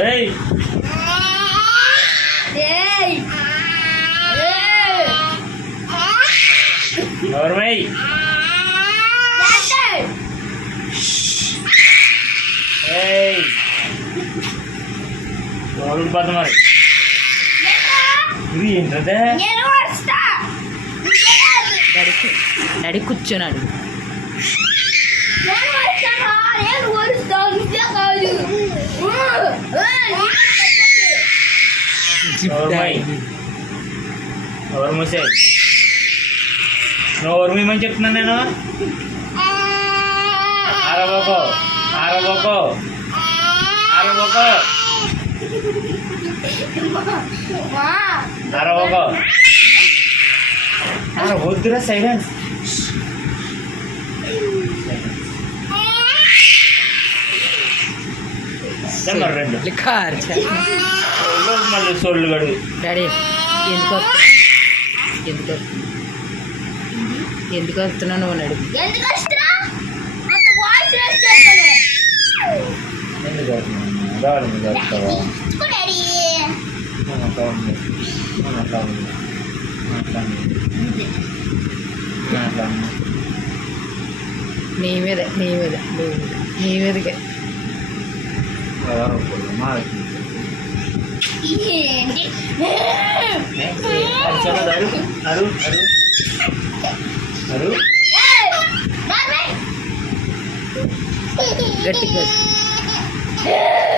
ఏయ్. ఏయ్. ఏంటి? ఏయ్. ఎవరు పద్ద మరి? ఇది. డాడీ. డాడీ కూర్చున్నాడు నేను వస్తాను నేను వస్తా నువ్వే కాదు ఆ, ఆ, నేను ఎవరమై ఎవరు మూసే నువ్వు ఎవరు మీమని చెప్తున్నాను నేను ఆరబోకో ఆరబోకో ఆరబోకో ఆరబోకో ఆర వద్దురా సైలెన్స్ మరి రెండు కార్ సోళ్ళు మళ్ళీ సోళ్ళు గడు డాడీ ఎందుకు వస్తున్నావు? ఎందుకు ఎందుకు వస్తున్నావు నువ్వు అని అడుగు. నీ మీద నీ మీద నీ మీదకే. Me agarro por la madre. ¿Qué? ¿Eh? ¿Qué? ¿Qué? ¿Qué? ¿Qué? ¿Qué? ¿Qué? ¿Qué? ¿Qué? ¿Qué? ¿Qué?